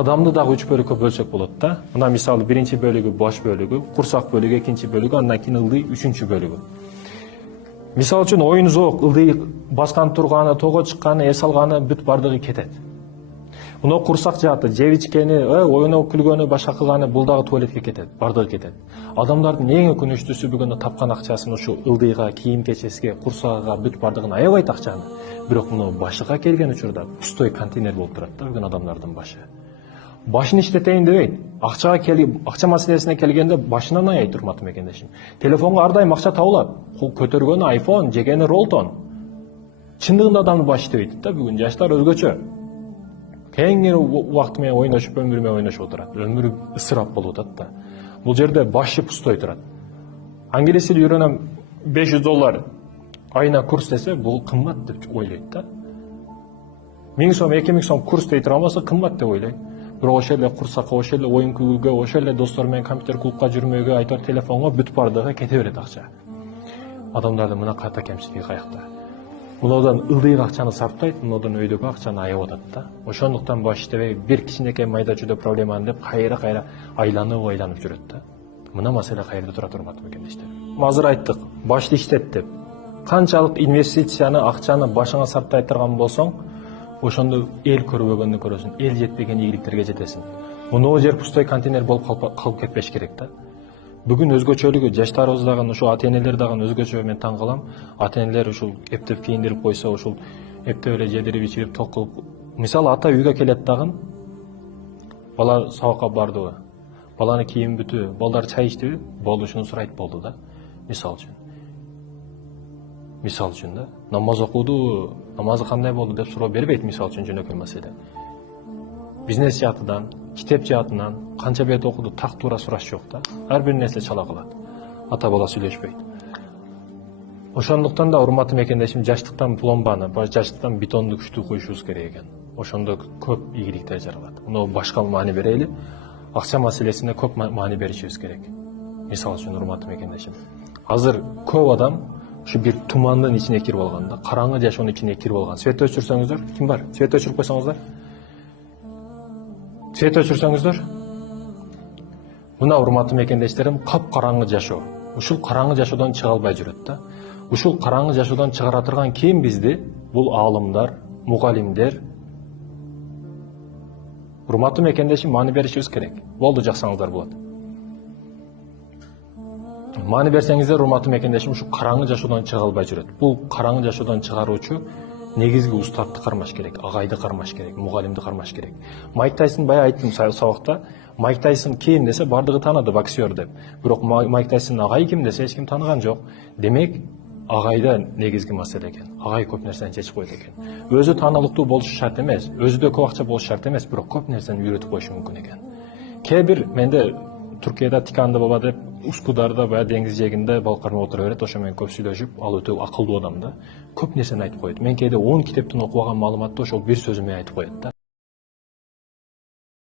Адамды дагы 3 бөлүккө бөлсөк болот да. Мына мисалы биринчи бөлүгү бош бөлүгү, курсак бөлүгү экинчи бөлүгү, андан кийин ылдый үчүнчү бөлүгү. Мисалы үчүн оюн зоок, ылдый баскан турганы, тоого чыкканы, эс алганы бүт бардыгы кетет. Мына курсак жааты, жеп ичкени, оюнуп күлгөнү, башка кылганы бул дагы туалетке кетет, бардыгы кетет. Адамдардын эң өкүнүчтүүсү бүгүн тапкан акчасын ушу ылдыйга, кийим кечесиге, курсагыга бүт бардыгын аябайт акчаны. Бирок муну башыга келген учурда пустой контейнер болуп турат да бүгүн адамдардын башы. Башын иштетейин дебейт. Акча маселесине келгенде башынан аяйт, урматтуу мекендешим. Телефонго ар дайым акча табылат. Көтөргөнү айфон, жегени ролтон. Чындыгында адамдын башы иштебейт да бүгүн. Жаштар өзгөчө. Кеңири убакыт менен ойношуп, өмүрү менен ойношуп отурат. Өмүрү ысырап болуп атат да. Бул жерде башы пустой турат. Англис тили үйрөнөм, $500 айына курс десе, бул кымбат деп ойлойт да. 1000 сом, 2000 сом курс дей турган болсо кымбат деп ойлойт. Бирок ошол эле курсакка, ошол эле оюн күлүүгө, ошол эле достор менен компьютер клубка жүрмөөгө, айтор телефонго бүт бардыгы кете берет акча. Адамдардын мына ката кемчилиги каякта? Мындан ылдыйга акчаны сарптайт, мындан өйдөгө акчаны аябап атат да. Ошондуктан баш иштебей, бир кичинекей майда чүйдө проблеманы деп кайра айланып жүрөт да. Мына маселе каерде турат, урматтуу мекендештер? Азыр айттык, башты иштет деп. Канчалык инвестицияны, акчаны башыңа сарптай турган болсоң, ошондо эл көрбөгөндү көрөсүң, эл жетпеген ийгиликтерге жетесиң. Муну жер пустой контейнер болуп калып кетпеш керек да. Бүгүн өзгөчөлүгү жаштарыбыз дагы, ушул ата-энелер дагы өзгөчө, мен таң калам. Ата-энелер ушул эптеп кийиндирип койсо, ушул эптеп эле жедирип ичирип ток кылып. Мисалы ата үйгө келет дагы, бала сабакка бардыбы? Баланы кийим бүтү, балдар чай ичтиби? Болду, ушуну сурайт болду да. Мисалы үчүн да. Намаз окуду, намазы кандай болду деп суроо бербейт, мисалы үчүн жөнөкөй маселе. Бизнес жаатынан, китеп жаатынан канча бет окуду, так туура сураш жок да. Ар бир нерсе чала калат. Ата бала сүйлөшпөйт. Ошондуктан да урматтуу мекендешим, жаштыктан пломбаны, жаштыктан бетонду күчтүү коюшубуз керек экен. Ошондо көп ийгиликтер жаралат. Муну башка маани берели. Акча маселесине көп маани беришибиз керек. Мисалы үчүн урматтуу мекендешим, азыр көп адам ушу бир тумандын ичине кирип алган да, караңгы жашоонун ичине кирип алган. Свет өчүрсөңүздөр, ким бар? Свет өчүрүп койсоңуздар. Свет өчүрсөңүздөр. Мына урматтуу мекендештерим, капкараңгы жашоо. Ушул караңгы жашоодон чыга албай жүрөт да. Ушул караңгы жашоодон чыгара турган ким бизди? Бул аалымдар, мугалимдер. Урматтуу мекендешим, маани беришибиз керек. Болду, жаксаңыздар болот. Маани берсеңиздер, урматтуу мекендешим, ушу караңгы жашоодон чыга албай жүрөт. Бул караңгы жашоодон чыгаруучу негизги устатты кармаш керек, агайды кармаш керек, мугалимди кармаш керек. Майк Тайсон бая айттым сабакта, Майк Тайсон ким десе бардыгы тааныды, боксер деп. Бирок Майк Тайсон агай ким десе эч ким тааныган жок. Демек, агайда негизги маселе экен. Агай көп нерсени чечип коет экен. Өзү таанылыктуу болушу шарт эмес, өзүдө көп акча болушу шарт эмес, бирок көп нерсени үйрөтүп коюшу мүмкүн экен. Кээ бир менде Түркияда Тиканды баба деп Ускударда баягы деңиз жээгинде балык кармап отура берет, ошо менен көп сүйлөшүп, ал өтө акылдуу адам да. Көп нерсени айтып коет. Мен кээде 10 китептен окубаган маалыматты ошол бир сөзү менен айтып коет да.